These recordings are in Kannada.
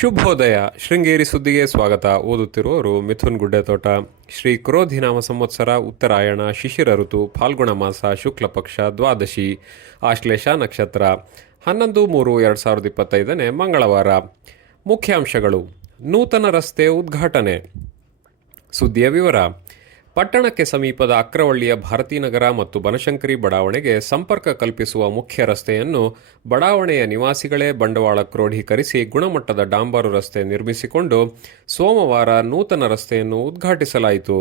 ಶುಭೋದಯ. ಶೃಂಗೇರಿ ಸುದ್ದಿಗೆ ಸ್ವಾಗತ. ಓದುತ್ತಿರುವವರು ಮಿಥುನ್ ಗುಡ್ಡೆತೋಟ. ಶ್ರೀ ಕ್ರೋಧಿನಾಮ ಸಂವತ್ಸರ, ಉತ್ತರಾಯಣ, ಶಿಶಿರ ಋತು, ಫಾಲ್ಗುಣ ಮಾಸ, ಶುಕ್ಲ ಪಕ್ಷ, ದ್ವಾದಶಿ, ಆಶ್ಲೇಷ ನಕ್ಷತ್ರ. ಹನ್ನೊಂದು ಮೂರು ಎರಡು ಸಾವಿರದ ಇಪ್ಪತ್ತೈದನೇ ಮಂಗಳವಾರ. ಮುಖ್ಯಾಂಶಗಳು. ನೂತನ ರಸ್ತೆ ಉದ್ಘಾಟನೆ. ಸುದ್ದಿಯ ವಿವರ. ಪಟ್ಟಣಕ್ಕೆ ಸಮೀಪದ ಅಕ್ರವಳ್ಳಿಯ ಭಾರತೀನಗರ ಮತ್ತು ಬನಶಂಕರಿ ಬಡಾವಣೆಗೆ ಸಂಪರ್ಕ ಕಲ್ಪಿಸುವ ಮುಖ್ಯ ರಸ್ತೆಯನ್ನು ಬಡಾವಣೆಯ ನಿವಾಸಿಗಳೇ ಬಂಡವಾಳ ಕ್ರೋಢೀಕರಿಸಿ ಗುಣಮಟ್ಟದ ಡಾಂಬರು ರಸ್ತೆ ನಿರ್ಮಿಸಿಕೊಂಡು ಸೋಮವಾರ ನೂತನ ರಸ್ತೆಯನ್ನು ಉದ್ಘಾಟಿಸಲಾಯಿತು.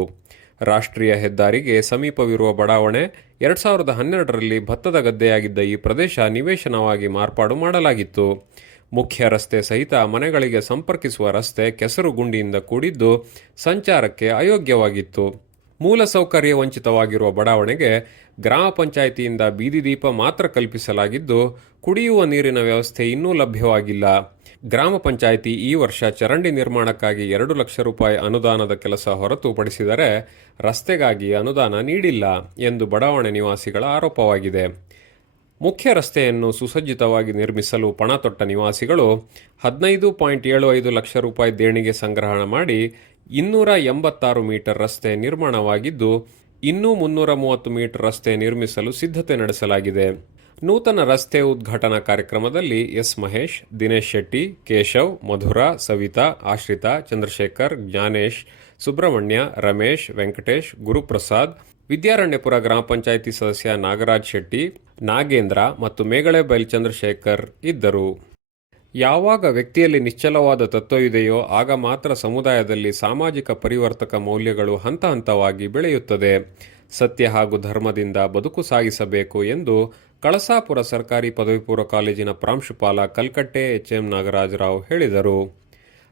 ರಾಷ್ಟ್ರೀಯ ಹೆದ್ದಾರಿಗೆ ಸಮೀಪವಿರುವ ಬಡಾವಣೆ ಎರಡು ಸಾವಿರದ ಹನ್ನೆರಡರಲ್ಲಿ ಭತ್ತದ ಗದ್ದೆಯಾಗಿದ್ದ ಈ ಪ್ರದೇಶ ನಿವೇಶನವಾಗಿ ಮಾರ್ಪಾಡು ಮಾಡಲಾಗಿತ್ತು. ಮುಖ್ಯ ರಸ್ತೆ ಸಹಿತ ಮನೆಗಳಿಗೆ ಸಂಪರ್ಕಿಸುವ ರಸ್ತೆ ಕೆಸರು ಗುಂಡಿಯಿಂದ ಕೂಡಿದ್ದು ಸಂಚಾರಕ್ಕೆ ಅಯೋಗ್ಯವಾಗಿತ್ತು. ಮೂಲಸೌಕರ್ಯ ವಂಚಿತವಾಗಿರುವ ಬಡಾವಣೆಗೆ ಗ್ರಾಮ ಪಂಚಾಯಿತಿಯಿಂದ ಬೀದಿ ದೀಪ ಮಾತ್ರ ಕಲ್ಪಿಸಲಾಗಿದ್ದು, ಕುಡಿಯುವ ನೀರಿನ ವ್ಯವಸ್ಥೆ ಇನ್ನೂ ಲಭ್ಯವಾಗಿಲ್ಲ. ಗ್ರಾಮ ಪಂಚಾಯಿತಿ ಈ ವರ್ಷ ಚರಂಡಿ ನಿರ್ಮಾಣಕ್ಕಾಗಿ ಎರಡು ಲಕ್ಷ ರೂಪಾಯಿ ಅನುದಾನದ ಕೆಲಸ ಹೊರತುಪಡಿಸಿದರೆ ರಸ್ತೆಗಾಗಿ ಅನುದಾನ ನೀಡಿಲ್ಲ ಎಂದು ಬಡಾವಣೆ ನಿವಾಸಿಗಳ ಆರೋಪವಾಗಿದೆ. ಮುಖ್ಯ ರಸ್ತೆಯನ್ನು ಸುಸಜ್ಜಿತವಾಗಿ ನಿರ್ಮಿಸಲು ಪಣ ತೊಟ್ಟ ನಿವಾಸಿಗಳು ಹದಿನೈದು ಪಾಯಿಂಟ್ ಏಳು ಐದು ಲಕ್ಷ ರೂಪಾಯಿ ದೇಣಿಗೆ ಸಂಗ್ರಹಣ ಮಾಡಿ ಇನ್ನೂರ ಎಂಬತ್ತಾರು ಮೀಟರ್ ರಸ್ತೆ ನಿರ್ಮಾಣವಾಗಿದ್ದು, ಇನ್ನೂ ಮುನ್ನೂರ ಮೂವತ್ತು ಮೀಟರ್ ರಸ್ತೆ ನಿರ್ಮಿಸಲು ಸಿದ್ಧತೆ ನಡೆಸಲಾಗಿದೆ. ನೂತನ ರಸ್ತೆ ಉದ್ಘಾಟನಾ ಕಾರ್ಯಕ್ರಮದಲ್ಲಿ ಎಸ್ ಮಹೇಶ್, ದಿನೇಶ್ ಶೆಟ್ಟಿ, ಕೇಶವ್, ಮಧುರಾ, ಸವಿತಾ, ಆಶ್ರಿತಾ, ಚಂದ್ರಶೇಖರ್, ಜ್ಞಾನೇಶ್, ಸುಬ್ರಹ್ಮಣ್ಯ, ರಮೇಶ್, ವೆಂಕಟೇಶ್, ಗುರುಪ್ರಸಾದ್, ವಿದ್ಯಾರಣ್ಯಪುರ ಗ್ರಾಮ ಪಂಚಾಯಿತಿ ಸದಸ್ಯ ನಾಗರಾಜ್ ಶೆಟ್ಟಿ, ನಾಗೇಂದ್ರ ಮತ್ತು ಮೇಗಳೆ ಬೈಲ್ ಚಂದ್ರಶೇಖರ್ ಇದ್ದರು. ಯಾವಾಗ ವ್ಯಕ್ತಿಯಲ್ಲಿ ನಿಶ್ಚಲವಾದ ತತ್ವವಿದೆಯೋ ಆಗ ಮಾತ್ರ ಸಮುದಾಯದಲ್ಲಿ ಸಾಮಾಜಿಕ ಪರಿವರ್ತಕ ಮೌಲ್ಯಗಳು ಹಂತ ಹಂತವಾಗಿ ಬೆಳೆಯುತ್ತದೆ. ಸತ್ಯ ಹಾಗೂ ಧರ್ಮದಿಂದ ಬದುಕು ಸಾಗಿಸಬೇಕು ಎಂದು ಕಳಸಾಪುರ ಸರ್ಕಾರಿ ಪದವಿ ಪೂರ್ವ ಕಾಲೇಜಿನ ಪ್ರಾಂಶುಪಾಲ ಕಲ್ಕಟ್ಟೆ ಎಚ್ ಎಂ ನಾಗರಾಜರಾವ್ ಹೇಳಿದರು.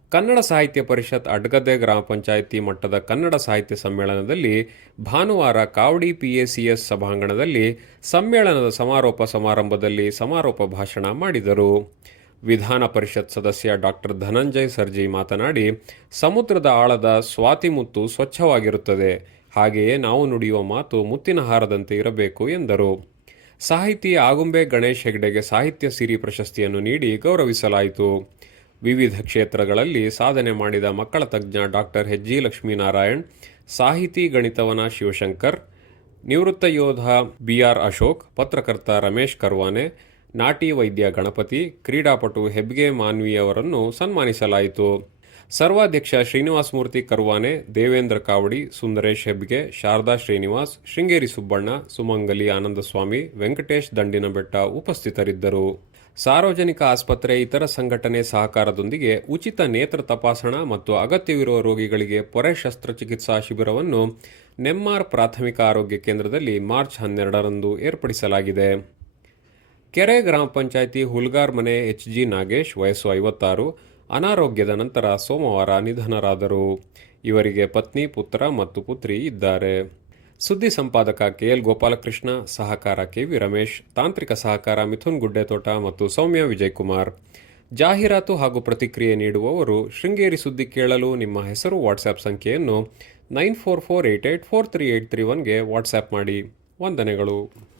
ಕನ್ನಡ ಸಾಹಿತ್ಯ ಪರಿಷತ್ ಅಡ್ಗದ್ದೆ ಗ್ರಾಮ ಪಂಚಾಯಿತಿ ಮಟ್ಟದ ಕನ್ನಡ ಸಾಹಿತ್ಯ ಸಮ್ಮೇಳನದಲ್ಲಿ ಭಾನುವಾರ ಕಾವಡಿ ಪಿಎಸಿಎಸ್ ಸಭಾಂಗಣದಲ್ಲಿ ಸಮ್ಮೇಳನದ ಸಮಾರೋಪ ಸಮಾರಂಭದಲ್ಲಿ ಸಮಾರೋಪ ಭಾಷಣ ಮಾಡಿದರು. ವಿಧಾನ ಪರಿಷತ್ ಸದಸ್ಯ ಡಾಕ್ಟರ್ ಧನಂಜಯ್ ಸರ್ಜಿ ಮಾತನಾಡಿ, ಸಮುದ್ರದ ಆಳದ ಸ್ವಾತಿ ಮುತ್ತು ಸ್ವಚ್ಛವಾಗಿರುತ್ತದೆ. ಹಾಗೆಯೇ ನಾವು ನುಡಿಯುವ ಮಾತು ಮುತ್ತಿನ ಹಾರದಂತೆ ಇರಬೇಕು, ಎಂದರು. ಸಾಹಿತಿ ಆಗುಂಬೆ ಗಣೇಶ್ ಹೆಗ್ಡೆಗೆ ಸಾಹಿತ್ಯ ಸಿರಿ ಪ್ರಶಸ್ತಿಯನ್ನು ನೀಡಿ ಗೌರವಿಸಲಾಯಿತು. ವಿವಿಧ ಕ್ಷೇತ್ರಗಳಲ್ಲಿ ಸಾಧನೆ ಮಾಡಿದ ಮಕ್ಕಳ ತಜ್ಞ ಡಾಕ್ಟರ್ ಹೆಜ್ಜಿ ಲಕ್ಷ್ಮೀನಾರಾಯಣ್, ಸಾಹಿತಿ ಗಣಿತವನ ಶಿವಶಂಕರ್, ನಿವೃತ್ತ ಯೋಧ ಬಿಆರ್ ಅಶೋಕ್, ಪತ್ರಕರ್ತ ರಮೇಶ್ ಕರ್ವಾನೆ ನಾಟಿ ವೈದ್ಯ ಗಣಪತಿ, ಕ್ರೀಡಾಪಟು ಹೆಬ್ಗೆ ಮಾನ್ವಿಯವರನ್ನು ಸನ್ಮಾನಿಸಲಾಯಿತು. ಸರ್ವಾಧ್ಯಕ್ಷ ಶ್ರೀನಿವಾಸ ಮೂರ್ತಿ ಕರ್ವಾನೆ, ದೇವೇಂದ್ರ ಕಾವಡಿ, ಸುಂದರೇಶ್ ಹೆಬ್ಗೆ, ಶಾರದಾ ಶ್ರೀನಿವಾಸ್, ಶೃಂಗೇರಿ ಸುಬ್ಬಣ್ಣ, ಸುಮಂಗಲಿ ಆನಂದಸ್ವಾಮಿ, ವೆಂಕಟೇಶ್ ದಂಡಿನಬೆಟ್ಟ ಉಪಸ್ಥಿತರಿದ್ದರು. ಸಾರ್ವಜನಿಕ ಆಸ್ಪತ್ರೆ, ಇತರ ಸಂಘಟನೆ ಸಹಕಾರದೊಂದಿಗೆ ಉಚಿತ ನೇತ್ರ ತಪಾಸಣಾ ಮತ್ತು ಅಗತ್ಯವಿರುವ ರೋಗಿಗಳಿಗೆ ಪೊರೆ ಶಸ್ತ್ರಚಿಕಿತ್ಸಾ ಶಿಬಿರವನ್ನು ನೆಮ್ಮಾರ್ ಪ್ರಾಥಮಿಕ ಆರೋಗ್ಯ ಕೇಂದ್ರದಲ್ಲಿ ಮಾರ್ಚ್ ಹನ್ನೆರಡರಂದು ಏರ್ಪಡಿಸಲಾಗಿದೆ. ಕೆರೆ ಗ್ರಾಮ ಪಂಚಾಯಿತಿ ಹುಲ್ಗಾರ್ ಮನೆ ಎಚ್ ಜಿ ನಾಗೇಶ್, ವಯಸ್ಸು ಐವತ್ತಾರು, ಅನಾರೋಗ್ಯದ ನಂತರ ಸೋಮವಾರ ನಿಧನರಾದರು. ಇವರಿಗೆ ಪತ್ನಿ, ಪುತ್ರ ಮತ್ತು ಪುತ್ರಿ ಇದ್ದಾರೆ. ಸುದ್ದಿ ಸಂಪಾದಕ ಕೆ ಎಲ್ ಗೋಪಾಲಕೃಷ್ಣ, ಸಹಕಾರ ಕೆ ವಿ ರಮೇಶ್, ತಾಂತ್ರಿಕ ಸಹಕಾರ ಮಿಥುನ್ ಗುಡ್ಡೆತೋಟ ಮತ್ತು ಸೌಮ್ಯ ವಿಜಯಕುಮಾರ್. ಜಾಹೀರಾತು ಹಾಗೂ ಪ್ರತಿಕ್ರಿಯೆ ನೀಡುವವರು, ಶೃಂಗೇರಿ ಸುದ್ದಿ ಕೇಳಲು ನಿಮ್ಮ ಹೆಸರು, ವಾಟ್ಸ್ಆ್ಯಪ್ ಸಂಖ್ಯೆಯನ್ನು nine four four eight eight four three eight three ಒನ್ಗೆ WhatsApp ಮಾಡಿ. ವಂದನೆಗಳು.